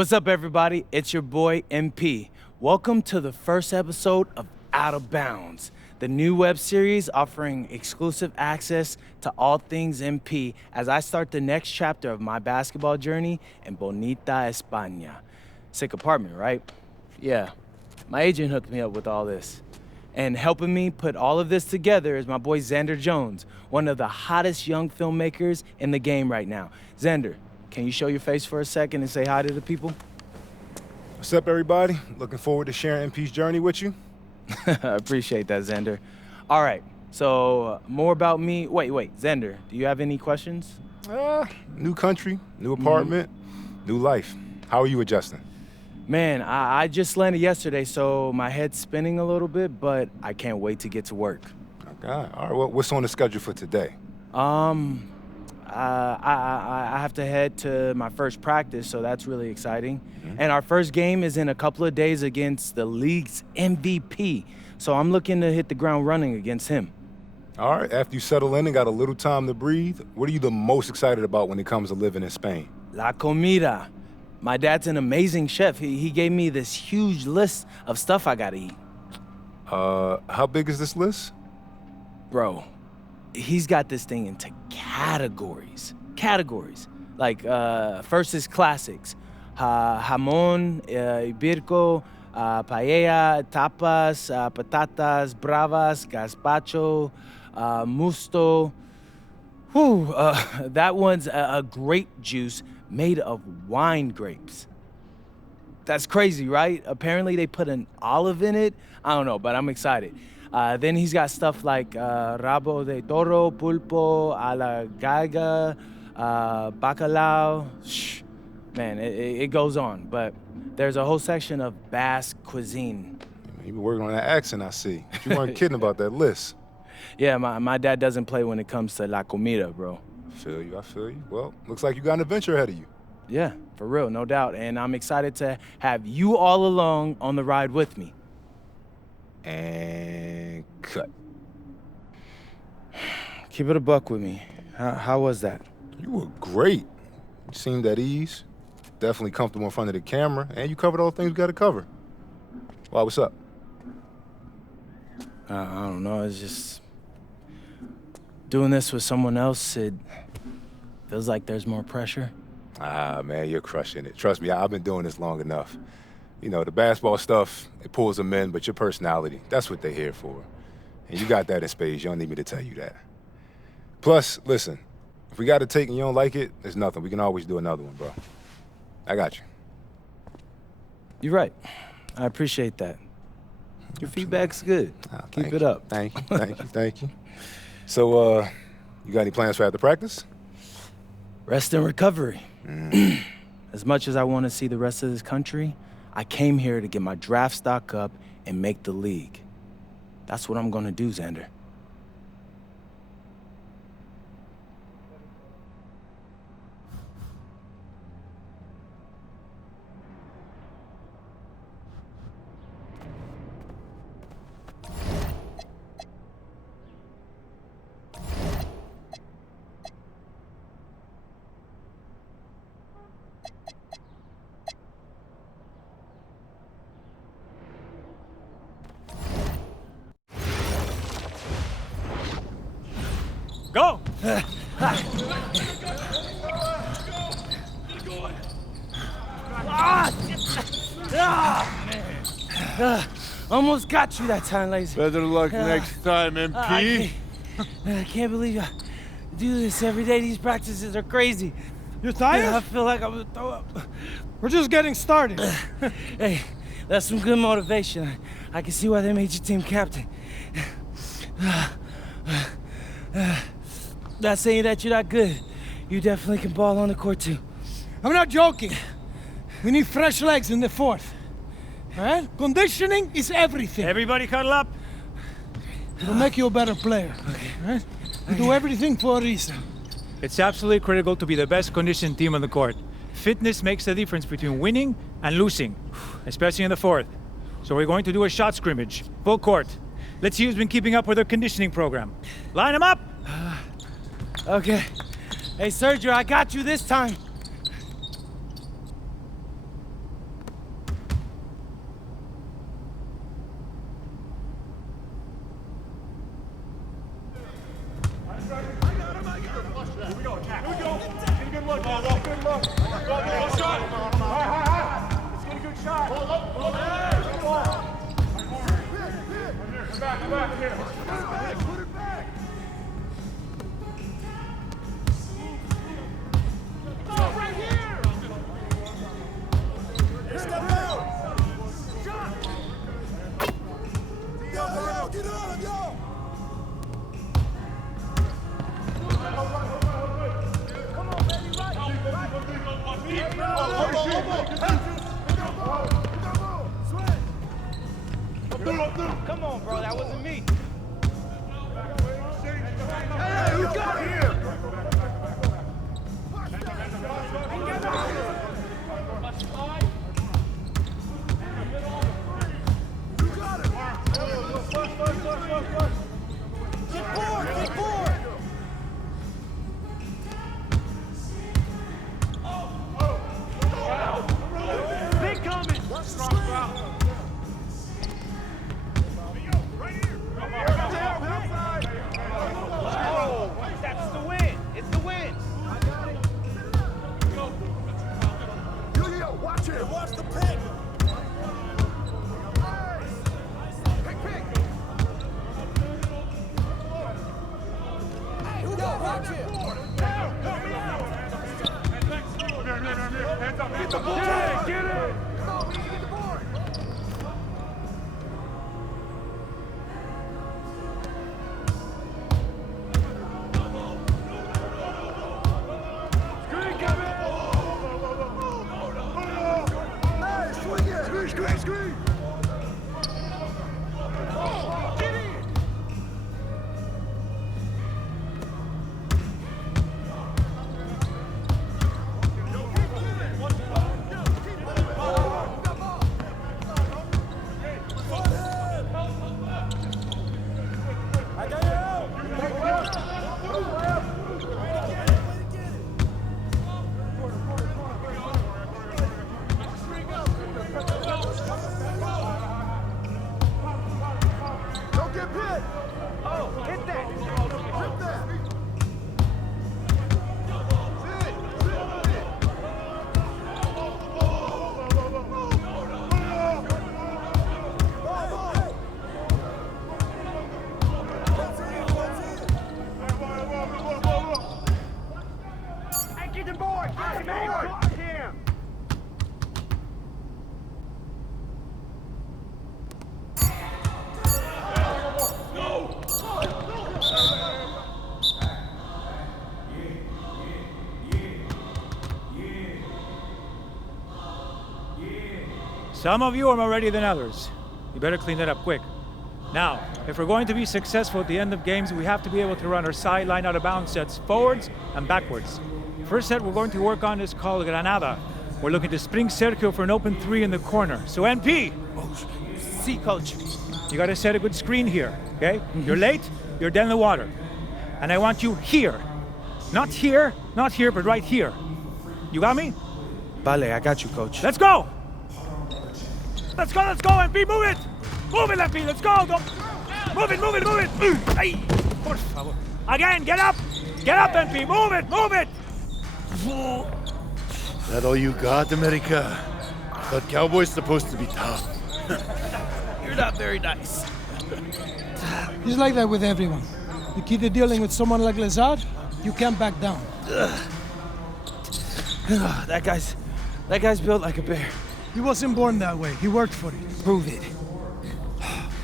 What's up, everybody? It's your boy, MP. Welcome to the first episode of Out of Bounds, the new web series offering exclusive access to all things MP as I start the next chapter of my basketball journey in Bonita, España. Sick apartment, right? Yeah, my agent hooked me up with all this. And helping me put all of this together is my boy Xander Jones, one of the hottest young filmmakers in the game right now. Xander, can you show your face for a second and say hi to the people? What's up, everybody? Looking forward to sharing MP's journey with you. I appreciate that, Xander. All right, so more about me. Wait, Xander, do you have any questions? New country, new apartment, new life. How are you adjusting? Man, I just landed yesterday, so my head's spinning a little bit, but I can't wait to get to work. Okay, all right, well, what's on the schedule for today? I have to head to my first practice, so that's really exciting. And our first game is in a couple of days against the league's MVP, so I'm looking to hit the ground running against him. All right, after you settle in and got a little time to breathe, what are you the most excited about when it comes to living in Spain? La comida. My dad's an amazing chef. He gave me this huge list of stuff I gotta eat. How big is this list? Bro, he's got this thing into categories. Like, first is classics. Jamón, ibirco, paella, tapas, patatas bravas, gazpacho, musto. That one's a grape juice made of wine grapes. That's crazy, right? Apparently they put an olive in it. I don't know, but I'm excited. Then he's got stuff like rabo de toro, pulpo, a la galga, bacalao. Man, it goes on, but there's a whole section of Basque cuisine. You been working on that accent, I see. You weren't kidding about that list. Yeah, my dad doesn't play when it comes to la comida, bro. I feel you. Well, looks like you got an adventure ahead of you. Yeah, for real, no doubt. And I'm excited to have you all along on the ride with me. And cut. Keep it a buck with me. How was that? You were great. You seemed at ease. Definitely comfortable in front of the camera, and you covered all the things we got to cover. Well, what's up? I don't know, it's just... doing this with someone else, it feels like there's more pressure. Man, you're crushing it. Trust me, I've been doing this long enough. You know, the basketball stuff, it pulls them in, but your personality, that's what they're here for. And you got that in spades. You don't need me to tell you that. Plus, listen, if we got to take and you don't like it, there's nothing. We can always do another one, bro. I got you. You're right. I appreciate that. Your feedback's good. Keep it up. Thank you. So, you got any plans for after practice? Rest and recovery. As much as I want to see the rest of this country, I came here to get my draft stock up and make the league. That's what I'm gonna do, Xander. Go! Almost got you that time, Lazy. Better luck next time, MP. I can't believe I do this every day. These practices are crazy. You're tired? I feel like I'm gonna throw up. We're just getting started. Hey, that's some good motivation. I can see why they made you team captain. Not saying that you're not good. You definitely can ball on the court too. I'm not joking. We need fresh legs in the fourth. All right? Conditioning is everything. Everybody cuddle up. It'll make you a better player. Okay. All right? We do everything for a reason. It's absolutely critical to be the best conditioned team on the court. Fitness makes the difference between winning and losing, especially in the fourth. So we're going to do a shot scrimmage, full court. Let's see who's been keeping up with their conditioning program. Line them up! Okay. Hey, Sergio, I got you this time. Come on, bro, that wasn't me. Hey, who got it here? Get forward, get forward! Big coming! Watch the screen! Oh, that's the win. It's the win. Yo, watch it! Watch the pick! Pick! Hey, who got watch it? Get the ball! Get it! Come on, we need to get the board! Screen coming! Hey, swing it! Screen! Get in! Don't get hit! Oh, hit that. Rip that! Hey, get the board. Get him, man. Guard him. Some of you are more ready than others. You better clean that up quick. Now, if we're going to be successful at the end of games, we have to be able to run our sideline out of bounds sets forwards and backwards. First set we're going to work on is called Granada. We're looking to spring Sergio for an open three in the corner. So NP, See, coach. you gotta set a good screen here, okay? You're late, you're dead in the water. And I want you here. Not here, but right here. You got me? Vale, I got you, coach. Let's go! Let's go, MP, move it! Move it, MP, let's go! Move it! Ay, por favor. Again, get up, MP, move it! That all you got, America? Thought Cowboys supposed to be tough. You're not very nice. He's like that with everyone. You keep dealing with someone like Lazard, you can't back down. That guy's built like a bear. He wasn't born that way. He worked for it. Prove it.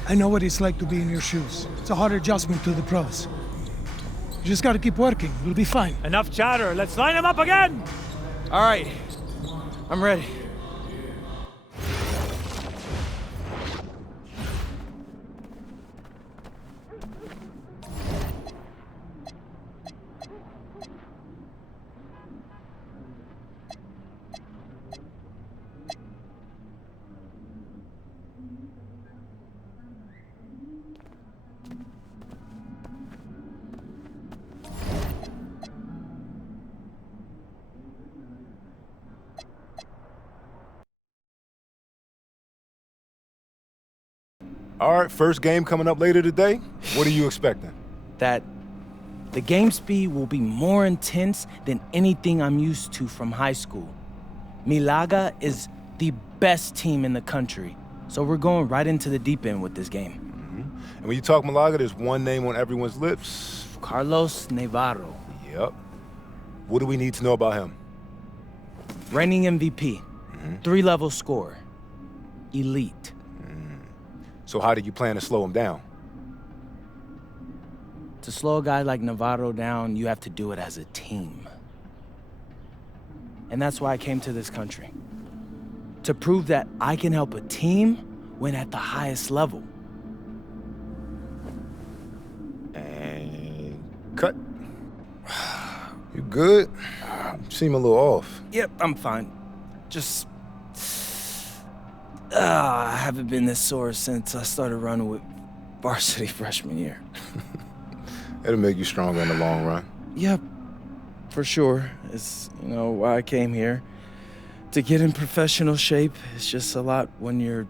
I know what it's like to be in your shoes. It's a hard adjustment to the pros. You just gotta keep working. You'll be fine. Enough chatter, let's line him up again! All right, I'm ready. All right, first game coming up later today. What are you expecting? That the game speed will be more intense than anything I'm used to from high school. Milaga is the best team in the country, so we're going right into the deep end with this game. And when you talk Malaga, there's one name on everyone's lips. Carlos Navarro. Yep. What do we need to know about him? Reigning MVP. 3-level scorer. Elite. So how do you plan to slow him down? To slow a guy like Navarro down, you have to do it as a team. And that's why I came to this country. To prove that I can help a team win at the highest level. And cut. You good? You seem a little off. Yep, I'm fine. Just... I haven't been this sore since I started running with varsity freshman year. It'll make you stronger in the long run. Yep, for sure. It's, why I came here. To get in professional shape, it's just a lot when you're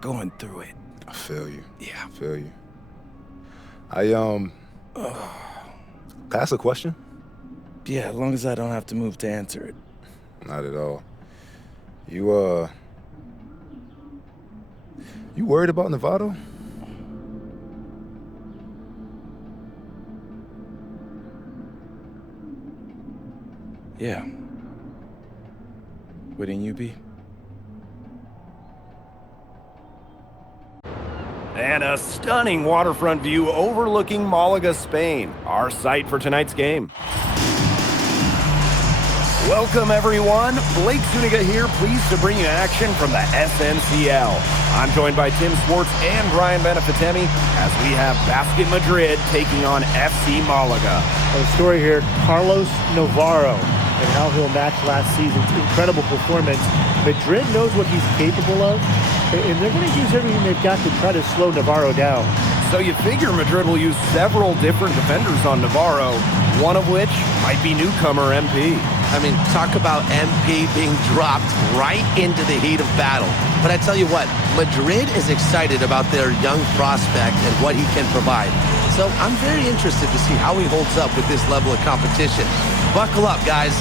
going through it. I feel you. Yeah. I feel you. Can I ask a question? Yeah, as long as I don't have to move to answer it. Not at all. You worried about Novato? Yeah. Wouldn't you be? And a stunning waterfront view overlooking Malaga, Spain, our site for tonight's game. Welcome, everyone. Blake Zuniga here, pleased to bring you action from the SNCL. I'm joined by Tim Swartz and Brian Benefitemi as we have Basket Madrid taking on FC Malaga. The story here, Carlos Navarro, and how he'll match last season's incredible performance. Madrid knows what he's capable of, and they're going to use everything they've got to try to slow Navarro down. So you figure Madrid will use several different defenders on Navarro, one of which might be newcomer MP. I mean, talk about MP being dropped right into the heat of battle. But I tell you what, Madrid is excited about their young prospect and what he can provide. So I'm very interested to see how he holds up with this level of competition. Buckle up, guys.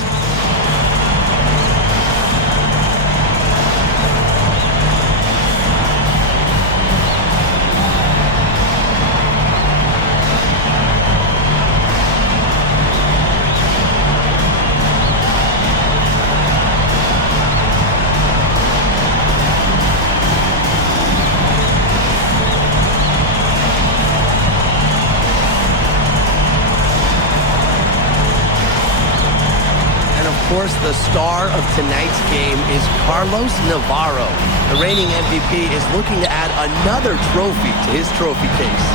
Of course, the star of tonight's game is Carlos Navarro. The reigning MVP is looking to add another trophy to his trophy case.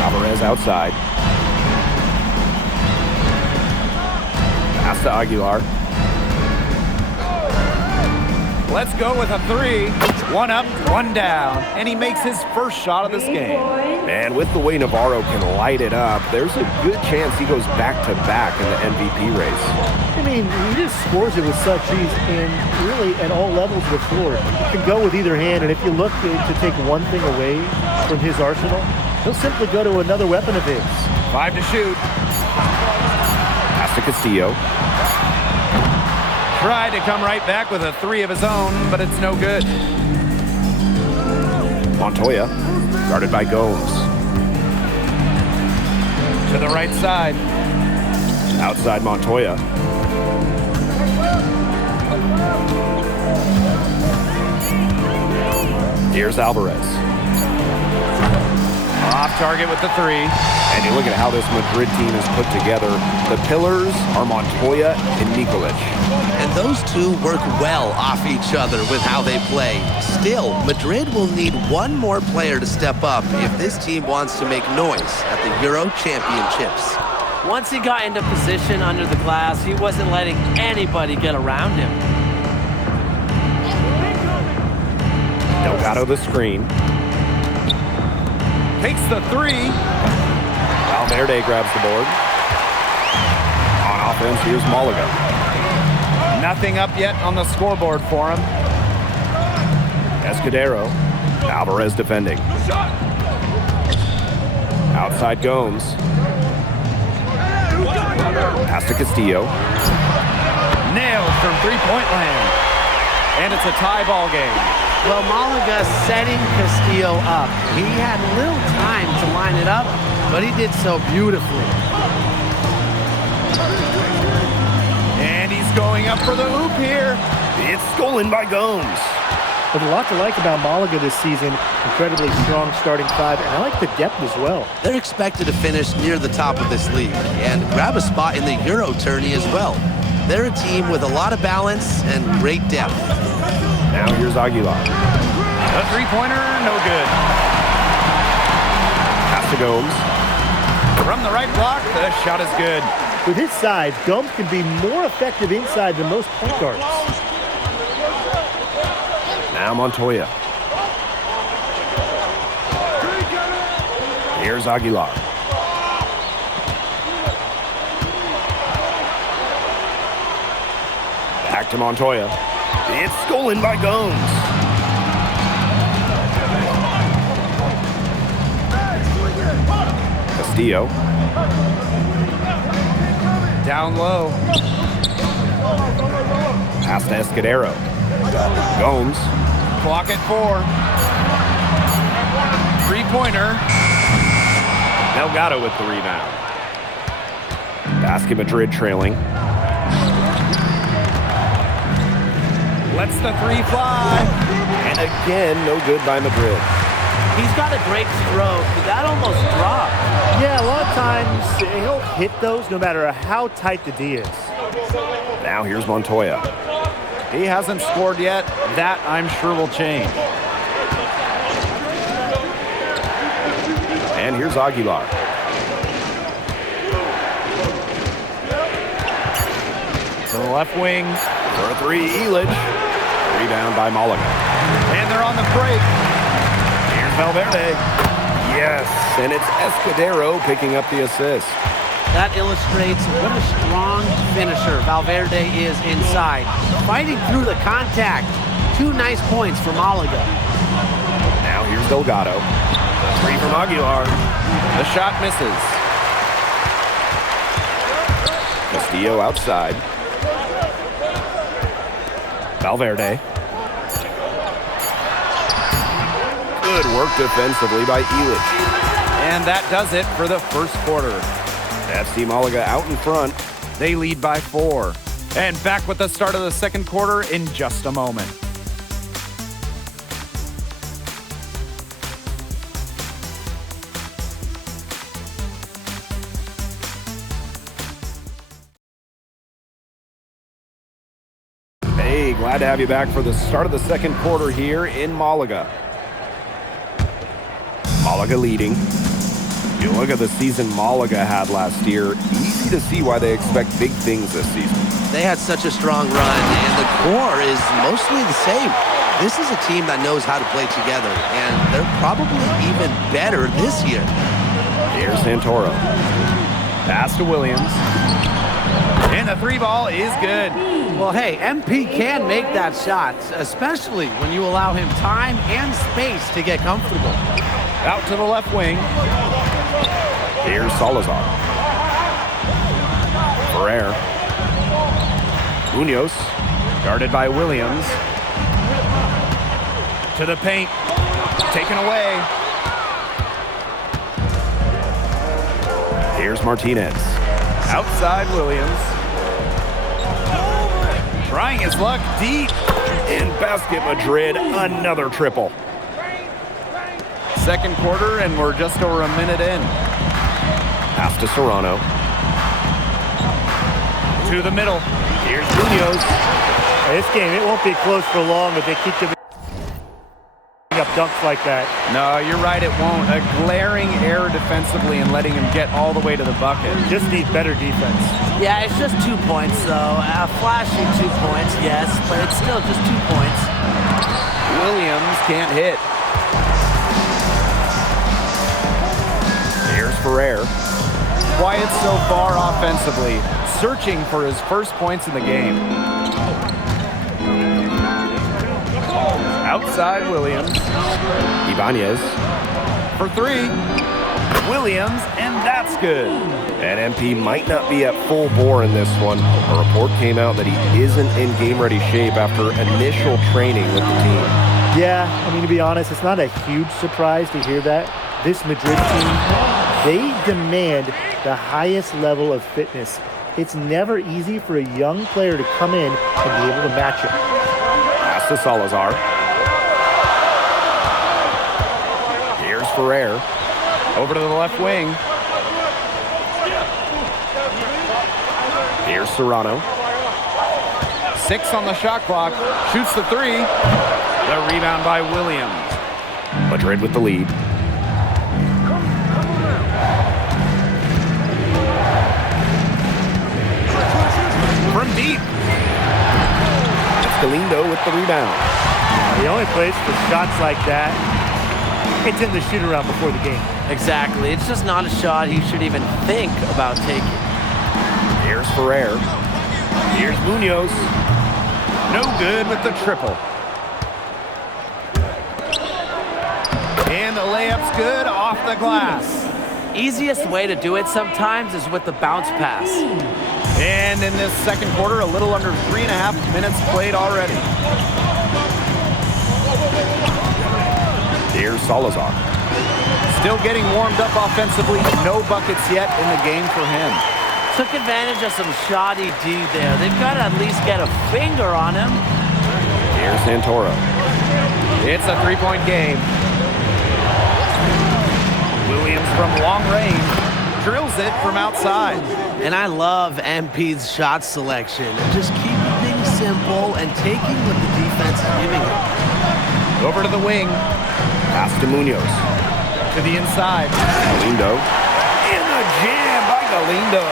Alvarez outside. Pass to Aguilar. Let's go with a three. One up, one down. And he makes his first shot of this game. And with the way Navarro can light it up, there's a good chance he goes back-to-back in the MVP race. I mean, he just scores it with such ease, and really at all levels of the floor. You can go with either hand, and if you look to take one thing away from his arsenal, he'll simply go to another weapon of his. 5 to shoot. Pass to Castillo. Tried to come right back with a three of his own, but it's no good. Montoya, guarded by Gomes. To the right side. Outside Montoya. Here's Alvarez. Off target with the three. And you look at how this Madrid team is put together. The pillars are Montoya and Nikolic. And those two work well off each other with how they play. Still, Madrid will need one more player to step up if this team wants to make noise at the Euro Championships. Once he got into position under the glass, he wasn't letting anybody get around him. Delgado the screen. Takes the three. Valverde grabs the board. On offense, here's Malaga. Nothing up yet on the scoreboard for him. Escudero. Alvarez defending. Outside Gomes. Pass to Castillo. Nailed from three-point land. And it's a tie ball game. Well, Malaga setting Castillo up. He had little time to line it up, but he did so beautifully. And he's going up for the hoop here. It's stolen by Gomes. There's a lot to like about Malaga this season. Incredibly strong starting five, and I like the depth as well. They're expected to finish near the top of this league and grab a spot in the Euro tourney as well. They're a team with a lot of balance and great depth. Now here's Aguilar. A three-pointer, no good. Pass to Gomes. From the right block, the shot is good. With his size, Gomes can be more effective inside than most point guards. Now Montoya. Here's Aguilar. Back to Montoya. It's stolen by Gomes. Castillo. Down low. Pass to Escudero. Gomes. Clock at 4. Three-pointer. Delgado with the rebound. Basket Madrid trailing. Lets the three fly. And again, no good by Madrid. He's got a great stroke, but that almost dropped. Yeah, a lot of times he'll hit those no matter how tight the D is. Now here's Montoya. He hasn't scored yet. That, I'm sure, will change. And here's Aguilar. To the left wing. For a three, Elitch. Rebound by Malaga. And they're on the break. Here's Valverde. Yes, and it's Escudero picking up the assist. That illustrates what a strong finisher Valverde is inside. Fighting through the contact. 2 nice points for Malaga. Now here's Delgado. Three from Aguilar. The shot misses. Castillo outside. Valverde. Good work defensively by Elitch. And that does it for the first quarter. FC Malaga out in front. They lead by 4. And back with the start of the second quarter in just a moment. Hey, glad to have you back for the start of the second quarter here in Malaga. Malaga leading. You look at the season Malaga had last year, easy to see why they expect big things this season. They had such a strong run, and the core is mostly the same. This is a team that knows how to play together, and they're probably even better this year. Here's Santoro. Pass to Williams. And the three ball is good. Well, hey, MP can make that shot, especially when you allow him time and space to get comfortable. Out to the left wing. Here's Salazar. Ferrer. Munoz, guarded by Williams. To the paint. Taken away. Here's Martinez. Outside Williams. Trying his luck deep. In Basket Madrid, another triple. Second quarter, and we're just over a minute in. Pass to Serrano. To the middle. Here's Munoz. This game, it won't be close for long if they keep giving up dunks like that. No, you're right, it won't. A glaring error defensively and letting him get all the way to the bucket. Just need better defense. Yeah, it's just 2 points, though. A flashy 2 points, yes, but it's still just 2 points. Williams can't hit. Here's Ferrer. Quiet so far offensively, searching for his first points in the game. Outside Williams. Ibanez for 3. Williams, and that's good. And MP might not be at full bore in this one. A report came out that he isn't in game-ready shape after initial training with the team. Yeah, I mean, to be honest, it's not a huge surprise to hear that. This Madrid team, they demand the highest level of fitness. It's never easy for a young player to come in and be able to match it. Pass to Salazar. Here's Ferrer. Over to the left wing. Here's Serrano. 6 on the shot clock. Shoots the 3. The rebound by Williams. Madrid with the lead. From deep. It's Galindo with the rebound. The only place for shots like that, it's in the shoot-around before the game. Exactly. It's just not a shot he should even think about taking. Here's Ferrer. Here's Munoz. No good with the triple. And the layup's good off the glass. Easiest way to do it sometimes is with the bounce pass. And in this second quarter, a little under 3.5 minutes played already. Here's Salazar. Still getting warmed up offensively. No buckets yet in the game for him. Took advantage of some shoddy D there. They've got to at least get a finger on him. Here's Santoro. It's a 3-point game. Williams from long range drills it from outside. And I love MP's shot selection. Just keeping things simple and taking what the defense is giving him. Over to the wing. Pass to Munoz. To the inside. Galindo. In the jam by Galindo.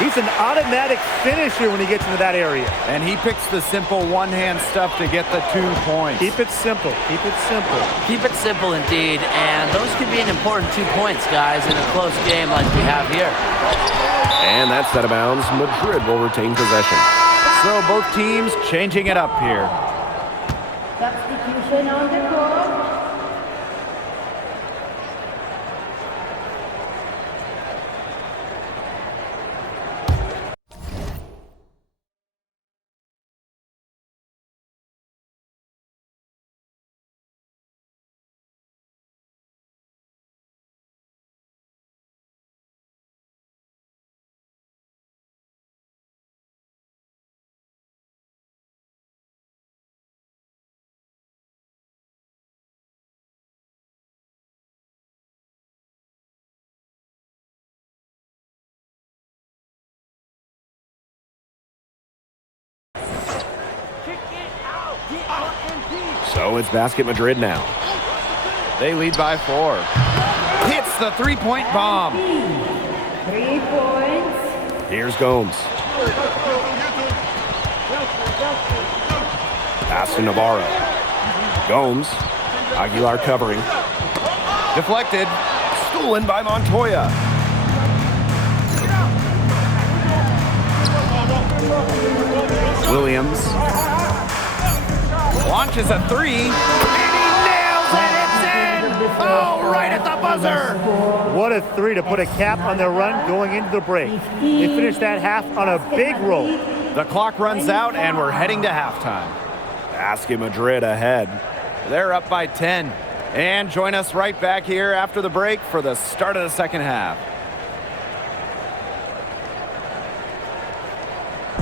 He's an automatic finisher when he gets into that area. And he picks the simple one-hand stuff to get the 2 points. Keep it simple. Keep it simple. Keep it simple indeed. And those could be an important 2 points, guys, in a close game like we have here. And that's out of bounds. Madrid will retain possession. So both teams changing it up here. Substitution on the court. So it's Basket Madrid now. They lead by 4. Hits the 3-point bomb. 3 points. Here's Gomes. Pass to Navarro. Gomes. Aguilar covering. Deflected. Stolen by Montoya. Williams. Launches a 3. And he nails it. It's in. Oh, right at the buzzer. What a 3 to put a cap on their run going into the break. They finished that half on a big roll. The clock runs out, and we're heading to halftime. Basket Madrid ahead. They're up by 10. And join us right back here after the break for the start of the second half.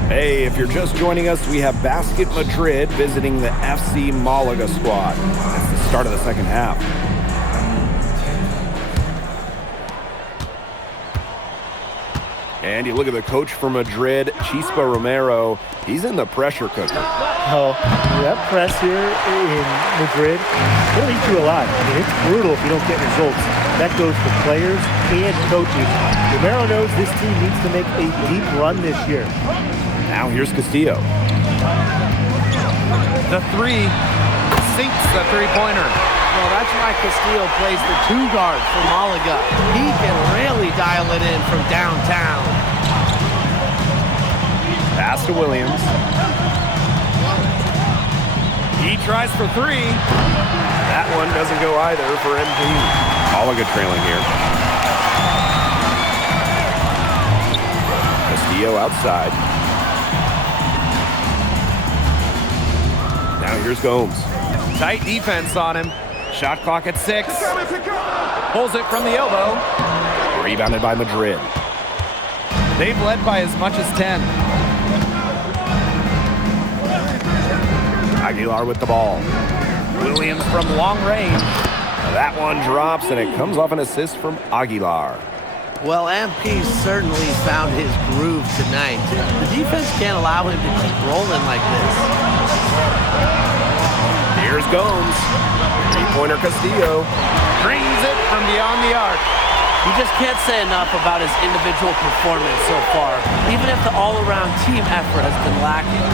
Hey, if you're just joining us, we have Basket Madrid visiting the FC Malaga squad. That's the start of the second half. And you look at the coach for Madrid, Chispa Romero. He's in the pressure cooker. Oh, that press here in Madrid, it'll eat you alive. I mean, it's brutal if you don't get results. That goes for players and coaches. Romero knows this team needs to make a deep run this year. Now here's Castillo. The 3 sinks the 3-pointer. Well, that's why Castillo plays the 2 guard for Malaga. He can really dial it in from downtown. Pass to Williams. He tries for 3. That one doesn't go either for MP. Malaga trailing here. Castillo outside. Now here's Gomes. Tight defense on him. Shot clock at 6. Pulls it from the elbow. Rebounded by Madrid. They've led by as much as 10. Aguilar with the ball. Williams from long range. That one drops, and it comes off an assist from Aguilar. Well, MP certainly found his groove tonight. The defense can't allow him to keep rolling like this. Here's Gomes. Three-pointer Castillo. Brings it from beyond the arc. You just can't say enough about his individual performance so far, even if the all-around team effort has been lacking.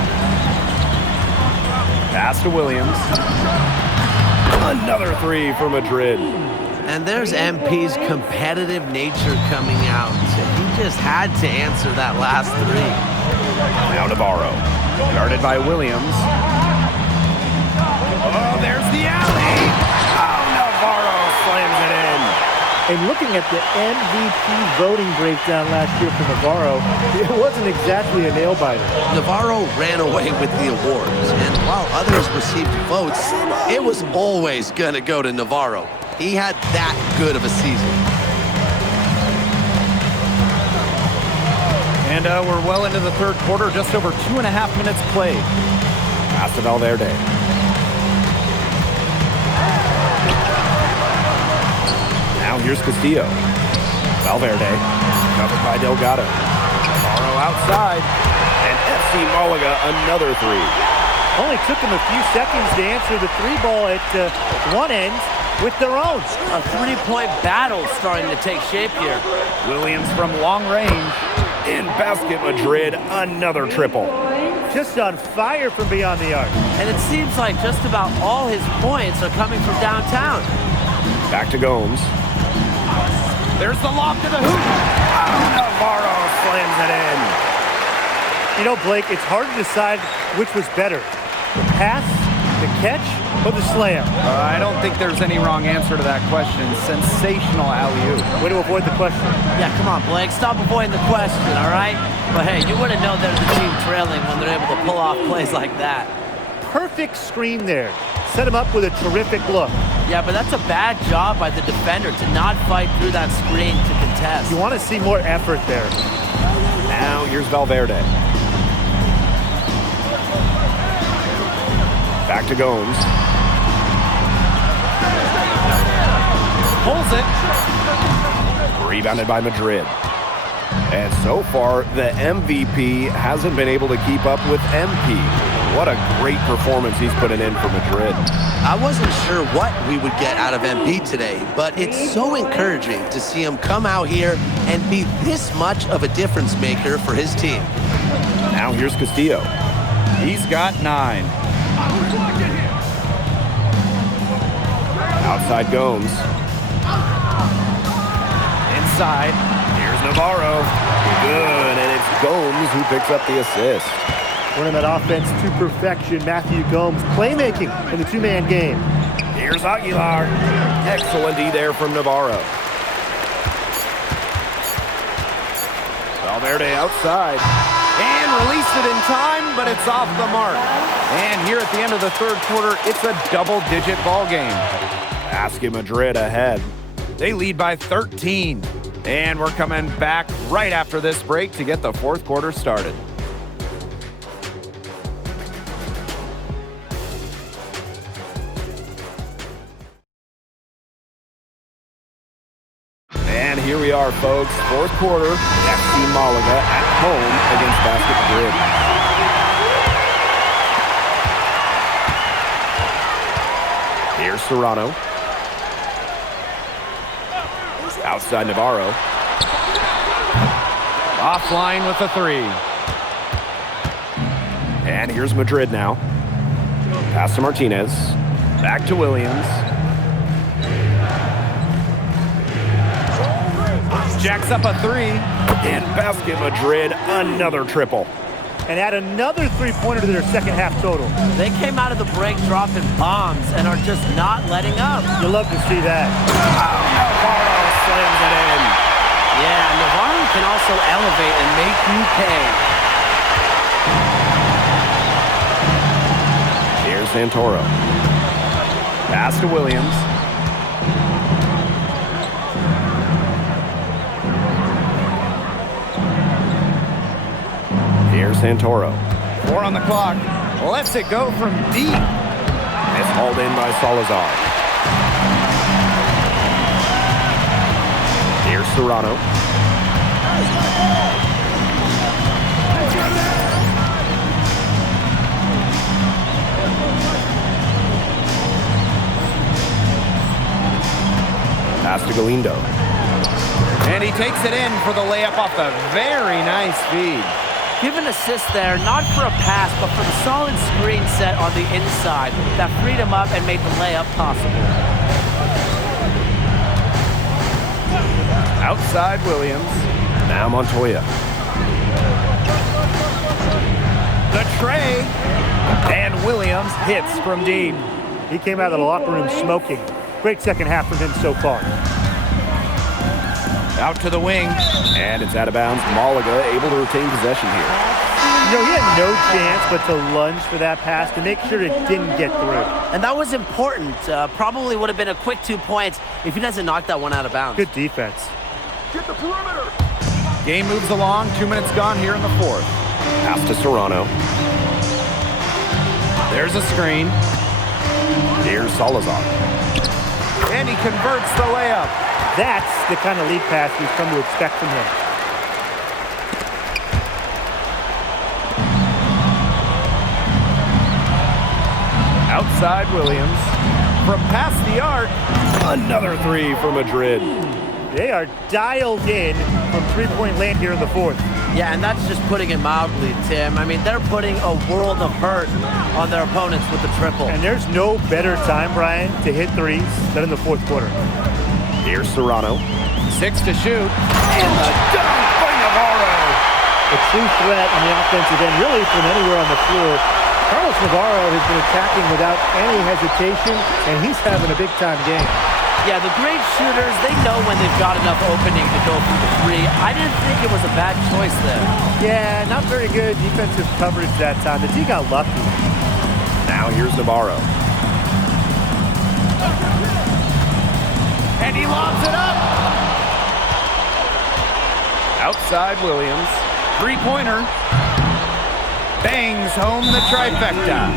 Pass to Williams. Another three for Madrid. And there's MP's competitive nature coming out. He just had to answer that last three. Now Navarro. Guarded by Williams. Oh, there's the alley. Oh, Navarro slams it in. And looking at the MVP voting breakdown last year for Navarro, it wasn't exactly a nail-biter. Navarro ran away with the awards, and while others received votes, it was always going to go to Navarro. He had that good of a season. And we're well into the third quarter, just over 2.5 minutes played. Pass to Valverde. Now here's Castillo. Valverde, covered by Delgado. Navarro outside, and FC Malaga another three. Only took him a few seconds to answer the three ball at one end with their own. A three-point battle starting to take shape here. Williams from long range. In basket, Madrid, another triple. Just on fire from beyond the arc. And it seems like just about all his points are coming from downtown. Back to Gomes. There's the lob to the hoop. Oh, Navarro slams it in. You know, Blake, it's hard to decide which was better. The pass, the catch, or the slam? I don't think there's any wrong answer to that question. Sensational alley-oop. Way to avoid the question. Yeah, come on, Blake. Stop avoiding the question, all right? But hey, you wouldn't know they're the team trailing when they're able to pull off plays like that. Perfect screen there. Set him up with a terrific look. Yeah, but that's a bad job by the defender to not fight through that screen to contest. You want to see more effort there. Now here's Valverde. Back to Gomes. Pulls it. Rebounded by Madrid. And so far, the MVP hasn't been able to keep up with MP. What a great performance he's putting in for Madrid. I wasn't sure what we would get out of MP today, but it's so encouraging to see him come out here and be this much of a difference maker for his team. Now here's Castillo. He's got 9. Outside Gomes. Inside. Here's Navarro. Good, and it's Gomes who picks up the assist. Running that offense to perfection, Matthew Gomes. Playmaking in the two-man game. Here's Aguilar. Excellent D there from Navarro. Valverde outside. And released it in time, but it's off the mark. And here at the end of the third quarter, it's a double-digit ball game. Basket Madrid ahead. They lead by 13. And we're coming back right after this break to get the fourth quarter started. And here we are, folks. Fourth quarter, FC Malaga at home against Basket Madrid. Here's Serrano. Outside Navarro. Offline with a 3. And here's Madrid now. Pass to Martinez. Back to Williams. Jacks up a 3. And Basket Madrid, another triple. And add another three-pointer to their second half total. They came out of the break dropping bombs and are just not letting up. You'll love to see that. Navarro slams it in. Yeah, Navarro can also elevate and make you pay. Here's Santoro. Pass to Williams. Here's Santoro. 4 on the clock. Lets it go from deep. It's hauled in by Salazar. Here's Serrano. Pass to Galindo. And he takes it in for the layup off a very nice feed. Give an assist there, not for a pass, but for the solid screen set on the inside that freed him up and made the layup possible. Outside Williams. Now Montoya. The tray. And Williams hits from deep. He came out of the locker room smoking. Great second half from him so far. Out to the wing. And it's out of bounds. Malaga able to retain possession here. You know, he had no chance but to lunge for that pass to make sure it didn't get through. And that was important. Probably would have been a quick 2 points if he doesn't knock that one out of bounds. Good defense. Get the perimeter. Game moves along. 2 minutes gone here in the fourth. Pass to Serrano. There's a screen. Here's Salazar. And he converts the layup. That's the kind of lead pass we've come to expect from him. Outside Williams. From past the arc. Another 3 for Madrid. They are dialed in from three-point land here in the fourth. Yeah, and that's just putting it mildly, Tim. I mean, they're putting a world of hurt on their opponents with the triple. And there's no better time, Brian, to hit threes than in the fourth quarter. Here's Serrano. 6 to shoot. And the dunk by Navarro. A true threat on the offensive end, really from anywhere on the floor. Carlos Navarro has been attacking without any hesitation, and he's having a big-time game. Yeah, the great shooters, they know when they've got enough opening to go for the three. I didn't think it was a bad choice there. Yeah, not very good defensive coverage that time. The D got lucky. Now here's Navarro. And he lobs it up. Outside Williams. Three-pointer. Bangs home the trifecta.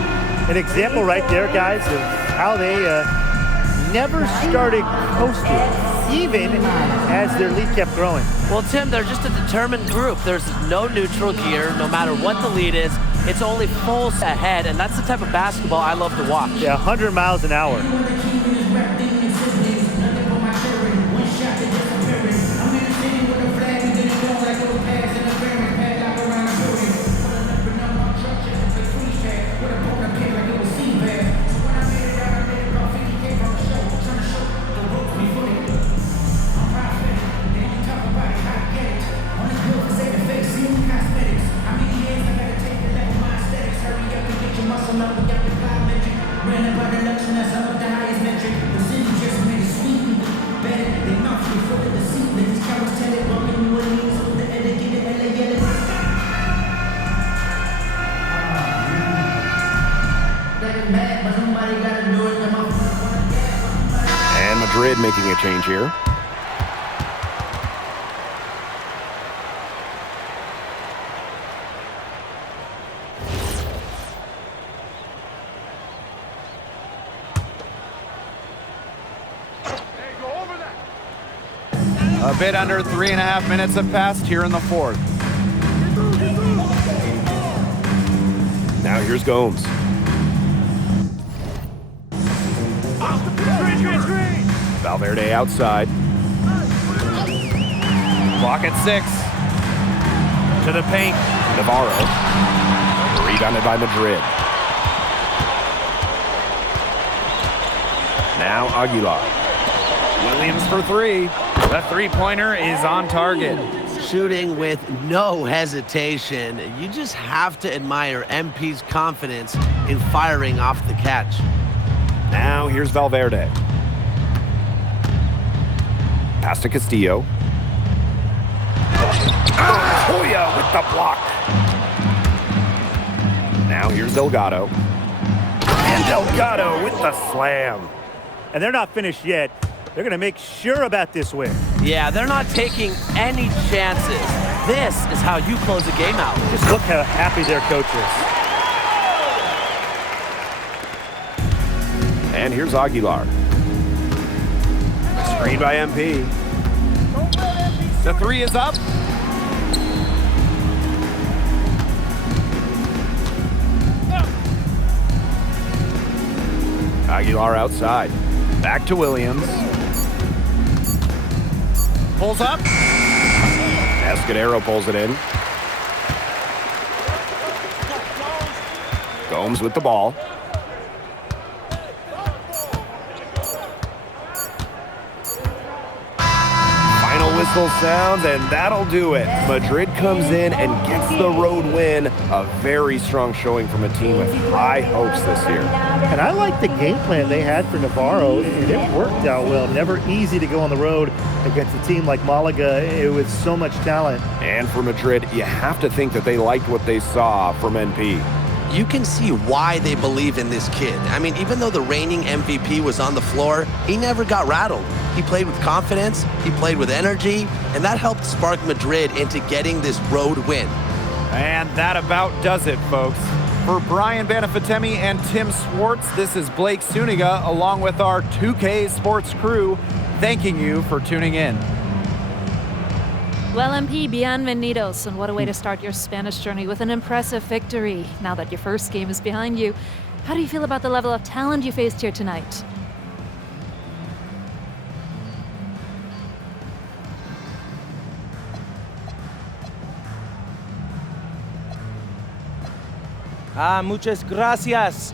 An example right there, guys, of how they never started coasting, even as their lead kept growing. Well, Tim, they're just a determined group. There's no neutral here, no matter what the lead is. It's only full ahead, and that's the type of basketball I love to watch. Yeah, 100 miles an hour. And Madrid making a change here. A bit under 3.5 minutes have passed here in the fourth. Now here's Gomes. Valverde outside. Clock at 6. To the paint. Navarro. Rebounded by Madrid. Now Aguilar. Williams for 3. The three-pointer is on target. Shooting with no hesitation. You just have to admire MP's confidence in firing off the catch. Now here's Valverde. Pass to Castillo. Montoya with the block. Now here's Delgado. And Delgado with the slam. and they're not finished yet. They're going to make sure about this win. Yeah, they're not taking any chances. This is how you close a game out. Just look how happy their coach is. And here's Aguilar. Screen by MP. The three is up. Aguilar outside. Back to Williams. Pulls up. Escudero pulls it in. Gomes with the ball. Final whistle sounds, and that'll do it. Madrid comes in and gets the road win. A very strong showing from a team with high hopes this year. And I like the game plan they had for Navarro, and it worked out well. Never easy to go on the road against a team like Malaga with so much talent. And for Madrid, you have to think that they liked what they saw from NP. You can see why they believe in this kid. I mean, even though the reigning MVP was on the floor, he never got rattled. He played with confidence, he played with energy, and that helped spark Madrid into getting this road win. And that about does it, folks. For Brian Banafitemi and Tim Swartz, this is Blake Suniga, along with our 2K Sports crew, thanking you for tuning in. Well, MP, bienvenidos, and what a way to start your Spanish journey with an impressive victory. Now that your first game is behind you, how do you feel about the level of talent you faced here tonight? Muchas gracias.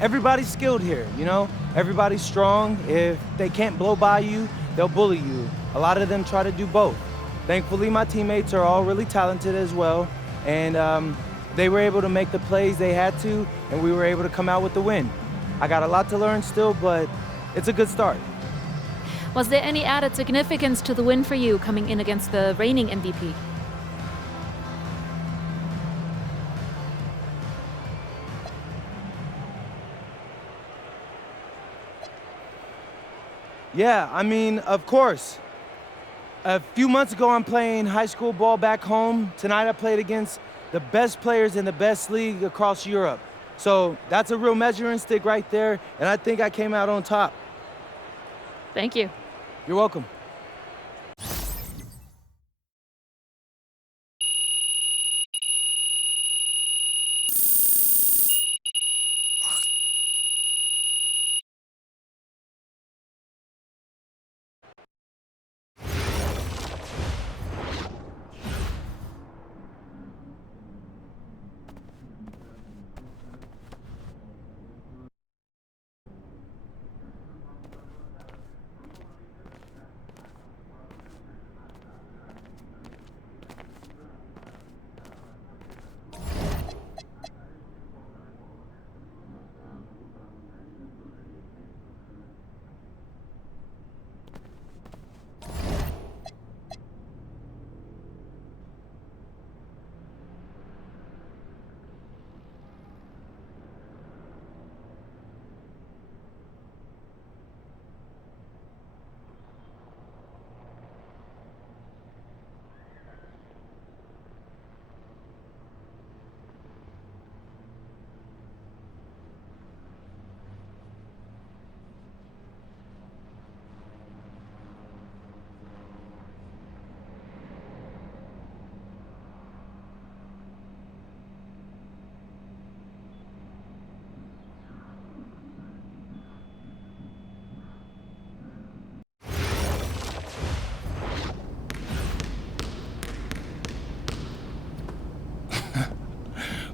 Everybody's skilled here, you know? Everybody's strong. If they can't blow by you, they'll bully you. A lot of them try to do both. Thankfully, my teammates are all really talented as well, and they were able to make the plays they had to, and we were able to come out with the win. I got a lot to learn still, but it's a good start. Was there any added significance to the win for you coming in against the reigning MVP? Yeah, I mean, of course. A few months ago, I'm playing high school ball back home. Tonight, I played against the best players in the best league across Europe. So that's a real measuring stick right there, and I think I came out on top. Thank you. You're welcome.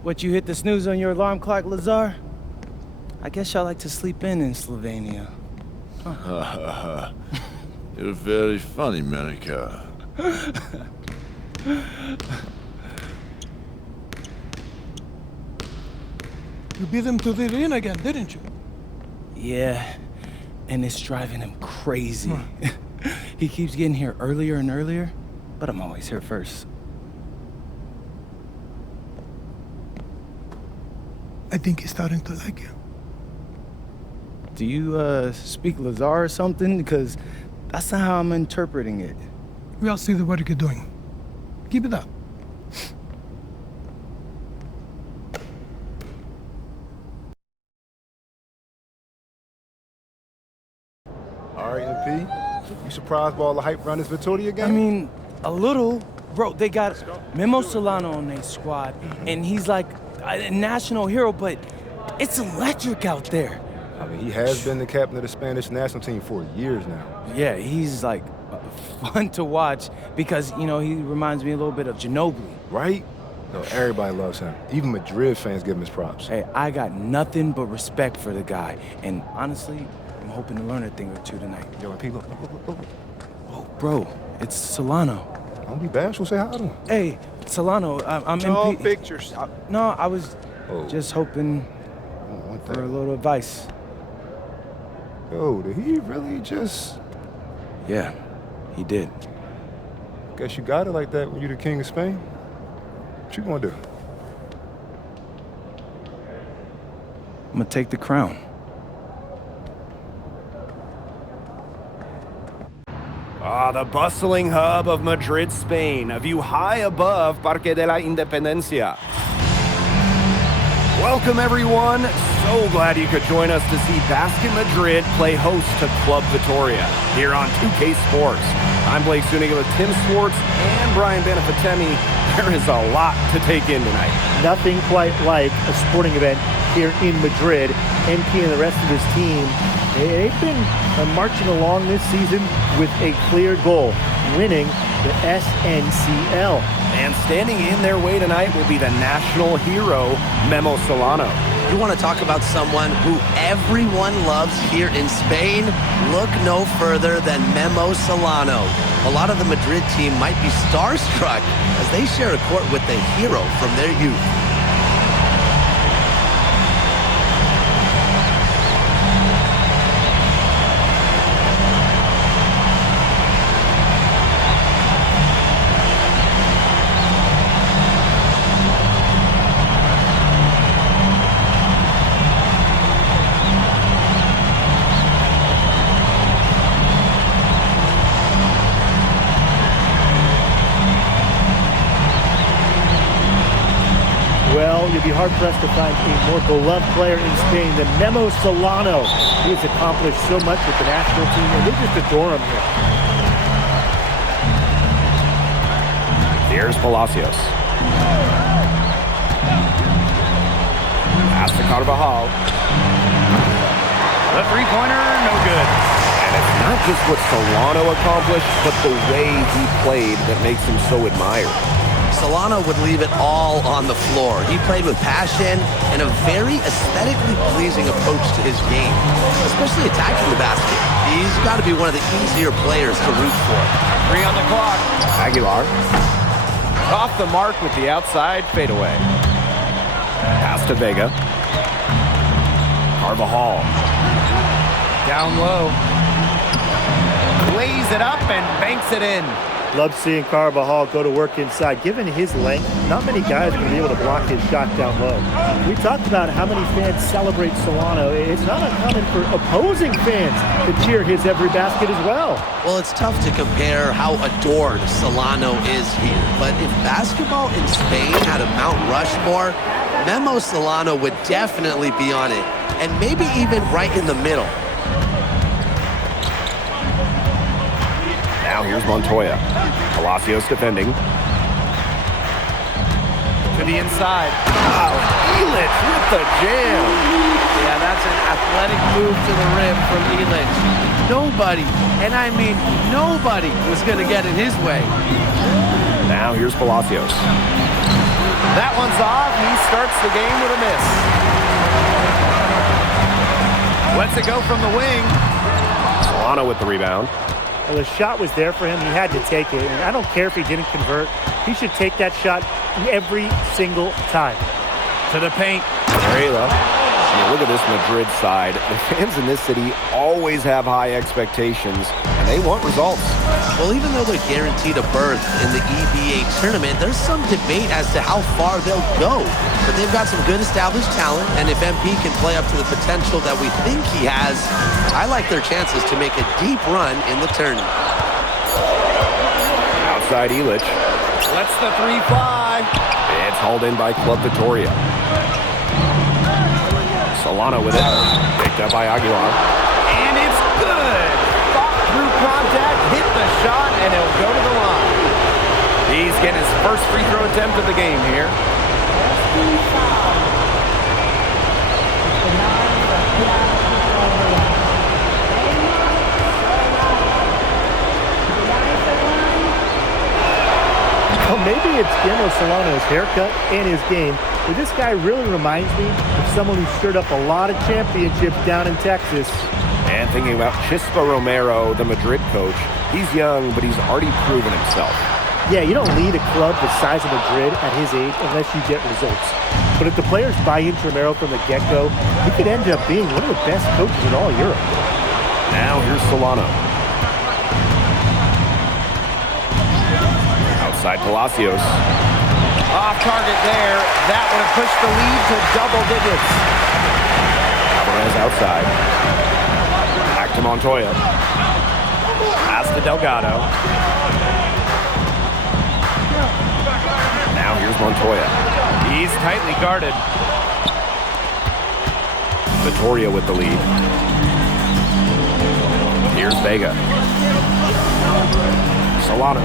What, you hit the snooze on your alarm clock, Lazar? I guess y'all like to sleep in Slovenia. Huh. You're very funny, Monica. You beat him to the ring again, didn't you? Yeah, and it's driving him crazy. He keeps getting here earlier and earlier, but I'm always here first. I think he's starting to like you. Do you speak Lazar or something? Because that's not how I'm interpreting it. We all see the work you're doing. Keep it up. All right, MP. You surprised by all the hype around this Vittoria game? I mean, a little. Bro, they got Memo Solano on their squad, and he's like a national hero, but it's electric out there. I mean, he has been the captain of the Spanish national team for years now. Yeah, he's like fun to watch because, you know, he reminds me a little bit of Ginobili. Right? No, everybody loves him. Even Madrid fans give him his props. Hey, I got nothing but respect for the guy, and honestly, I'm hoping to learn a thing or two tonight. Yo, MP, look. Oh, bro, it's Solano. Don't be bashful, say hi to him. Hey, Solano, I'm No MP. pictures. No, I was just hoping for a little advice. Yo, did he really just... Yeah, he did. Guess you got it like that when you're the king of Spain. What you gonna do? I'm gonna take the crown. The bustling hub of Madrid, Spain, a view high above Parque de la Independencia. Welcome, everyone. So glad you could join us to see Basket Madrid play host to Club Vittoria here on 2K Sports. I'm Blake Zuniga with Tim Swartz and Brian Benefitemi. There is a lot to take in tonight. Nothing quite like a sporting event here in Madrid. MP and the rest of his team, they've been marching along this season with a clear goal, winning the SNCL. And standing in their way tonight will be the national hero, Memo Solano. You want to talk about someone who everyone loves here in Spain? Look no further than Memo Solano. A lot of the Madrid team might be starstruck as they share a court with the hero from their youth. You'd be hard-pressed to find a more beloved player in Spain than Memo Solano. He has accomplished so much with the national team, and they just adore him here. Here's Palacios. Pass to Carvajal. The three-pointer, no good. And it's not just what Solano accomplished, but the way he played that makes him so admired. Solano would leave it all on the floor. He played with passion and a very aesthetically pleasing approach to his game, especially attacking the basket. He's got to be one of the easier players to root for. 3 on the clock. Aguilar. Off the mark with the outside fadeaway. Pass to Vega. Carvajal. Down low. Lays it up and banks it in. Love seeing Carvajal go to work inside. Given his length, not many guys are going to be able to block his shot down low. We talked about how many fans celebrate Solano. It's not uncommon for opposing fans to cheer his every basket as well. Well, it's tough to compare how adored Solano is here. But if basketball in Spain had a Mount Rushmore, Memo Solano would definitely be on it. And maybe even right in the middle. Now here's Montoya. Palacios defending. To the inside. Oh, Elitch with the jam. Yeah, that's an athletic move to the rim from Elitch. Nobody, and I mean nobody, was going to get in his way. Now here's Palacios. That one's off. He starts the game with a miss. Lets it go from the wing. Solano with the rebound. Well, the shot was there for him. He had to take it. And I don't care if he didn't convert. He should take that shot every single time. To the paint. Varela. I mean, look at this Madrid side. The fans in this city always have high expectations, and they want results. Well, even though they're guaranteed a berth in the EBA tournament, there's some debate as to how far they'll go. But they've got some good established talent, and if MP can play up to the potential that we think he has, I like their chances to make a deep run in the tournament. Outside Illich. Lets the three fly. It's hauled in by Club Vitoria. Solano with it. Picked up by Aguilar. And it's good. Fought through contact, hit the shot, and he'll go to the line. He's getting his first free throw attempt of the game here. Well, maybe it's Guillermo Solano's haircut and his game, but this guy really reminds me of someone who stirred up a lot of championships down in Texas. And thinking about Chispa Romero, the Madrid coach, he's young, but he's already proven himself. Yeah, you don't lead a club the size of Madrid at his age unless you get results. But if the players buy into Romero from the get-go, he could end up being one of the best coaches in all Europe. Now here's Solano. Outside Palacios. Off target there. That would have pushed the lead to double digits. Alvarez outside. Back to Montoya. Pass to Delgado. Now here's Montoya. He's tightly guarded. Vitoria with the lead. Here's Vega. Solano.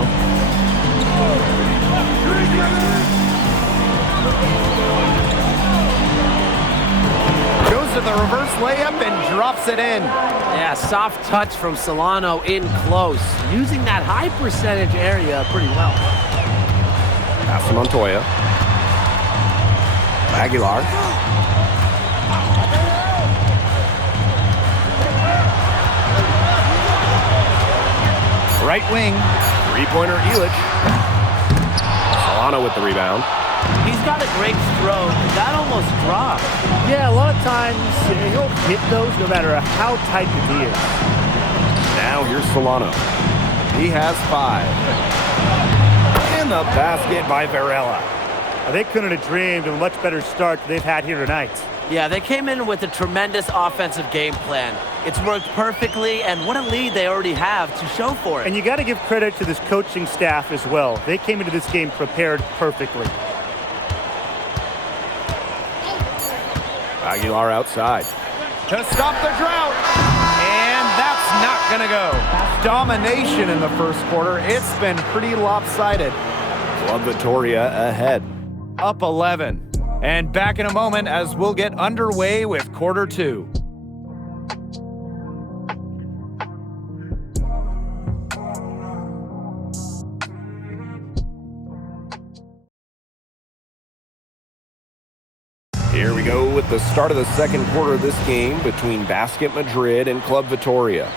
Goes to the reverse layup and drops it in. Yeah, soft touch from Solano in close. Using that high percentage area pretty well. Pass to Montoya. Aguilar. Right wing. Three-pointer Illich. Solano with the rebound. He's got a great stroke. That almost dropped. Yeah, a lot of times he'll hit those no matter how tight the D is. Now here's Solano. He has 5. And the basket by Varela. They couldn't have dreamed of a much better start they've had here tonight. Yeah, they came in with a tremendous offensive game plan. It's worked perfectly, and what a lead they already have to show for it. And you got to give credit to this coaching staff as well. They came into this game prepared perfectly. Aguilar outside. To stop the drought. And that's not going to go. Domination in the first quarter. It's been pretty lopsided. Club Vitoria ahead. Up 11. And back in a moment as we'll get underway with quarter 2. Here we go with the start of the second quarter of this game between Basket Madrid and Club Vitoria.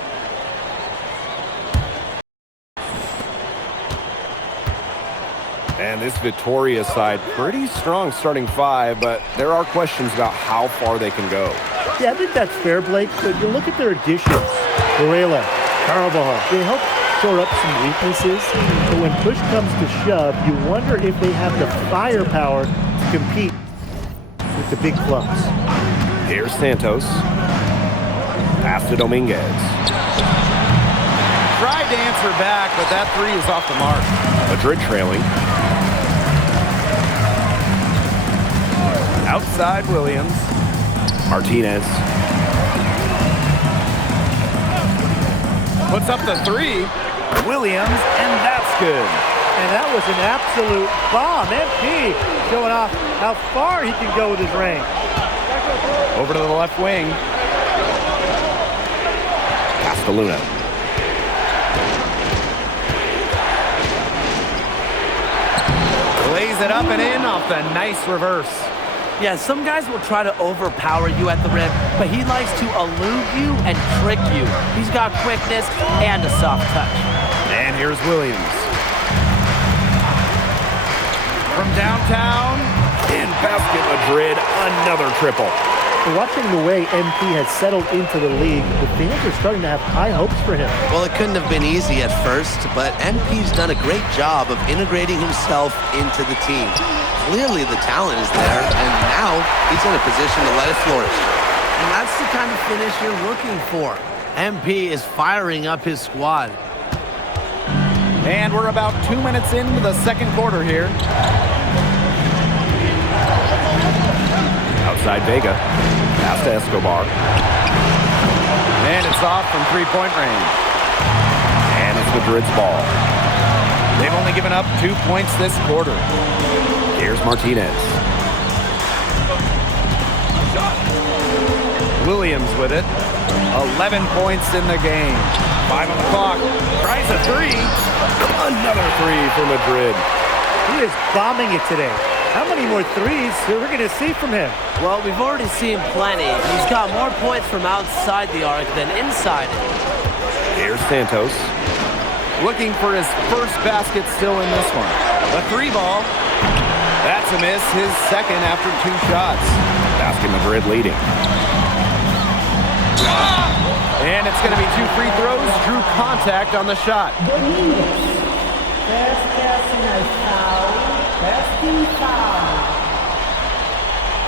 And this Vitoria side, pretty strong starting 5, but there are questions about how far they can go. Yeah, I think that's fair, Blake, but you look at their additions. Varela, Carvajal, they help shore up some weaknesses, but when push comes to shove, you wonder if they have the firepower to compete with the big clubs. Here's Santos. Pass to Dominguez. Tried to answer back, but that 3 is off the mark. Madrid trailing. Outside Williams. Martinez. Puts up the 3. Williams, and that's good. And that was an absolute bomb. MP showing off how far he can go with his range. Over to the left wing. Castelluna. Lays it up and in off the nice reverse. Yeah, some guys will try to overpower you at the rim, but he likes to elude you and trick you. He's got quickness and a soft touch. And here's Williams. From downtown, In Basket Madrid, another triple. And watching the way MP has settled into the league, the fans are starting to have high hopes for him. Well, it couldn't have been easy at first, but MP's done a great job of integrating himself into the team. Clearly the talent is there, and now he's in a position to let it flourish. And that's the kind of finish you're looking for. MP is firing up his squad. And we're about 2 minutes into the second quarter here. Outside Vega. Pass to Escobar. And it's off from three-point range. And it's Madrid's ball. They've only given up 2 points this quarter. Here's Martinez. Williams with it. 11 points in the game. 5 on the clock. Tries a three. Another three for Madrid. He is bombing it today. How many more threes are we going to see from him? Well, we've already seen plenty. He's got more points from outside the arc than inside it. Here's Santos. Looking for his first basket still in this one. A three ball. That's a miss, his second after 2 shots. Basket Madrid leading. And it's going to be 2 free throws. Drew contact on the shot. First personal foul. First team foul.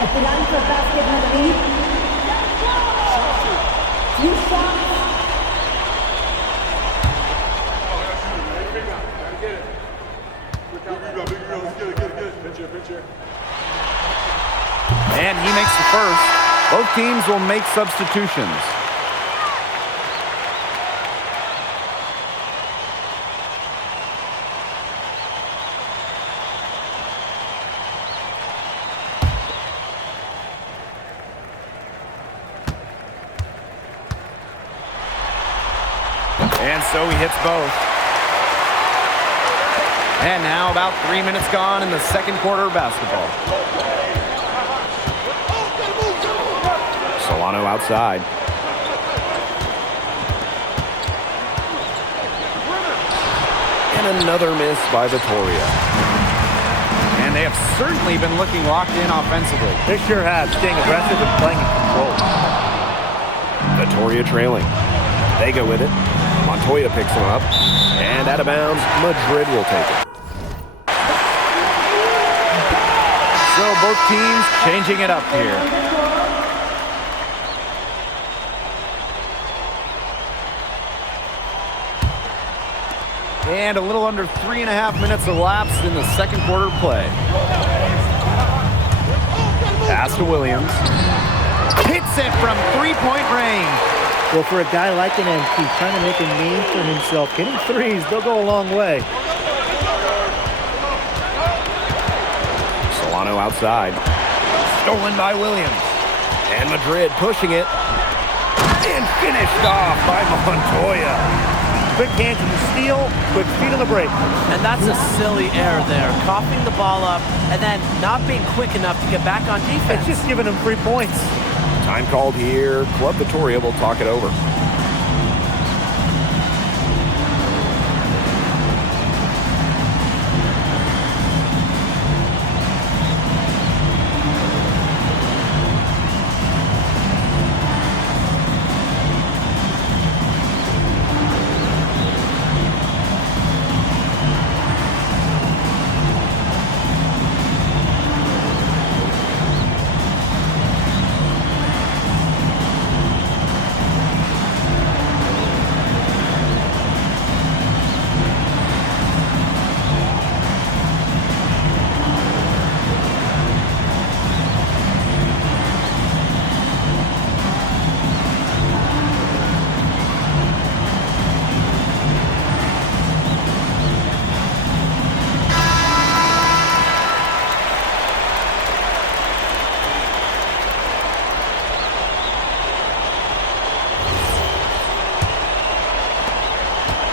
At the line for basket Madrid. 2 shots. And he makes the first. Both teams will make substitutions. And so he hits both. And now about 3 minutes gone in the second quarter of basketball. Solano outside. And another miss by Vittoria. And they have certainly been looking locked in offensively. They sure have, staying aggressive and playing in control. Vittoria trailing. They go with it. Montoya picks him up. And out of bounds, Madrid will take it. So both teams changing it up here. And a little under 3.5 minutes elapsed in the second quarter play. Pass to Williams. Hits it from three-point range. Well, for a guy like an MP trying to make a name for himself, getting threes, they'll go a long way. Solano outside. Stolen by Williams. And Madrid pushing it. And finished off by Montoya. Quick hands in the steal, quick feet on the break. And that's a silly error there. Coughing the ball up and then not being quick enough to get back on defense. It's just giving him 3 points. Time called here. Club Vittoria will talk it over.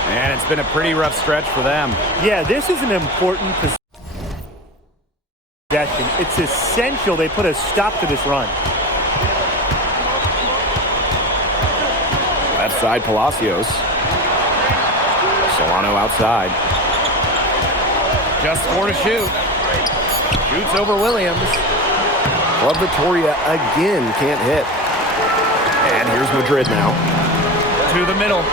And it's been a pretty rough stretch for them. Yeah, this is an important possession. It's essential they put a stop to this run. Left side, Palacios. Solano outside. Just 4 to shoot. Shoots over Williams. Club Vitoria again can't hit. And here's Madrid now. To the middle.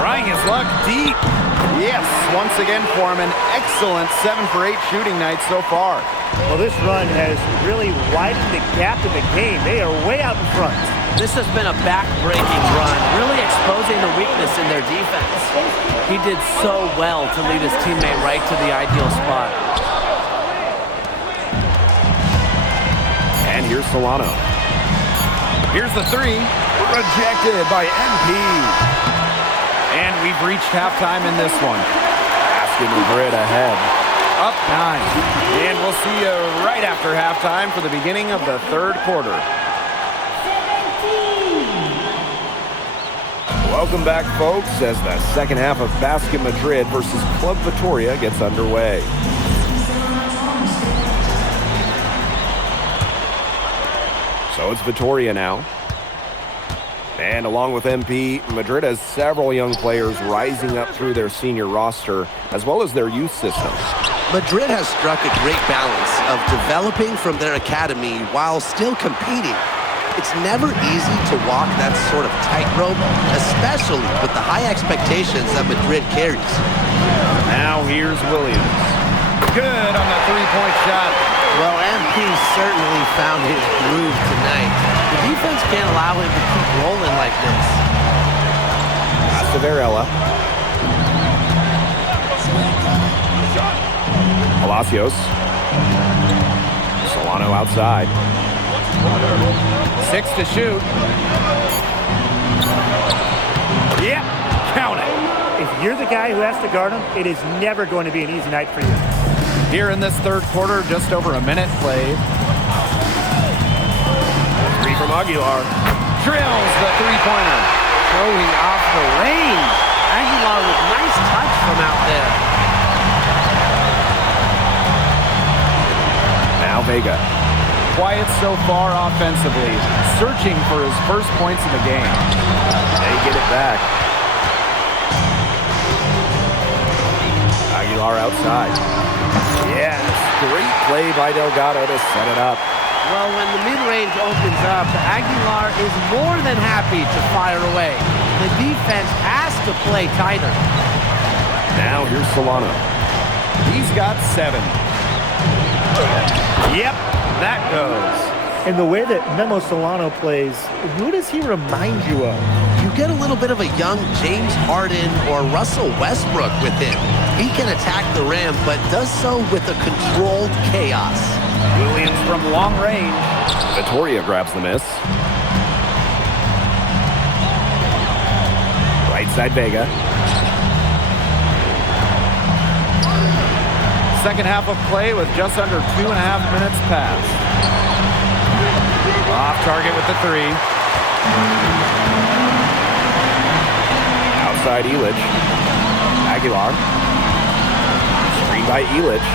Trying his luck deep. Yes, once again for him, an excellent 7 for 8 shooting night so far. Well, this run has really widened the gap in the game. They are way out in front. This has been a back-breaking run, really exposing the weakness in their defense. He did so well to lead his teammate right to the ideal spot. And here's Solano. Here's the three. Rejected by MP. And we've reached halftime in this one. Basket Madrid ahead. Up 9. And we'll see you right after halftime for the beginning of the third quarter. Welcome back, folks, as the second half of Basket Madrid versus Club Vitoria gets underway. So it's Vitoria now. And along with MP, Madrid has several young players rising up through their senior roster, as well as their youth system. Madrid has struck a great balance of developing from their academy while still competing. It's never easy to walk that sort of tightrope, especially with the high expectations that Madrid carries. Now here's Williams. Good on the three-point shot. Well, MP certainly found his groove tonight. The defense can't allow him to keep rolling like this. Pass to Varela. Palacios. Solano outside. 6 to shoot. Yep, count it. If you're the guy who has to guard him, it is never going to be an easy night for you. Here in this third quarter, just over a minute played. Three from Aguilar. Drills the three-pointer. Showing off the range. Aguilar with nice touch from out there. Now Vega. Quiet so far offensively, searching for his first points in the game. They get it back. Aguilar outside. Yes, great play by Delgado to set it up. Well, when the mid-range opens up, Aguilar is more than happy to fire away. The defense has to play tighter. Now here's Solano. He's got 7. Yep, that goes. And the way that Memo Solano plays, who does he remind you of? You get a little bit of a young James Harden or Russell Westbrook with him. He can attack the rim, but does so with a controlled chaos. Williams from long range. Vitoria grabs the miss. Right side Vega. Second half of play with just under 2.5 minutes passed. Off target with the three. Outside Illich. Aguilar. Screen by Illich.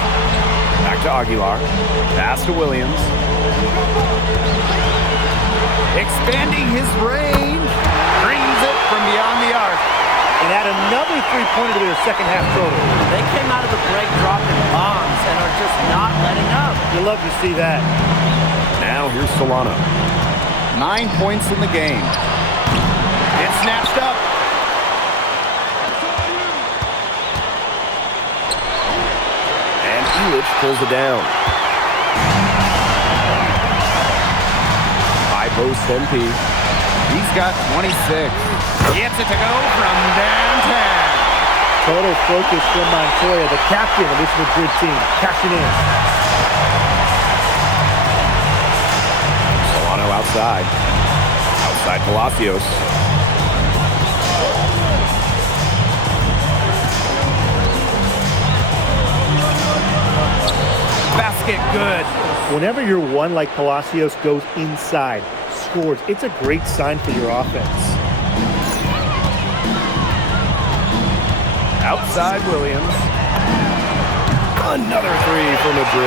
Back to Aguilar. Pass to Williams. Expanding his range. Brings it from beyond the arc. And add another three-pointer to their second half total. They came out of the break dropping bombs and are just not letting up. You love to see that. Now here's Solano. 9 points in the game. It's snatched up. And Illich pulls it down. High post MP. He's got 26. Gets it to go from downtown. Total focus from Montoya, the captain of this Madrid team. Cashing in. Solano outside. Outside Palacios. Basket good. Whenever your one like Palacios goes inside, scores, it's a great sign for your offense. Outside Williams. Another three for Madrid.